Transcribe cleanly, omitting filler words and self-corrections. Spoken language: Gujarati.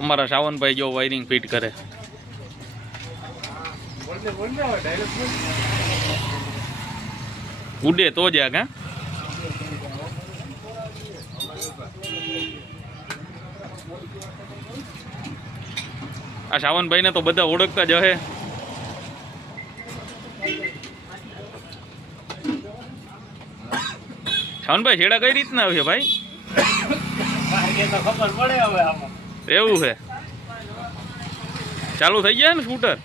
અમારા સાવનભાઈ જો વાયરિંગ ફિટ કરે. ઉડે તો જ આ સાવનભાઈ ને તો બધા ઓળખતા જ હશે. સાવનભાઈ છેડા કઈ રીતના આવશે ભાઈ? એવું છે? ચાલુ થઈ જાય ને સ્કૂટર?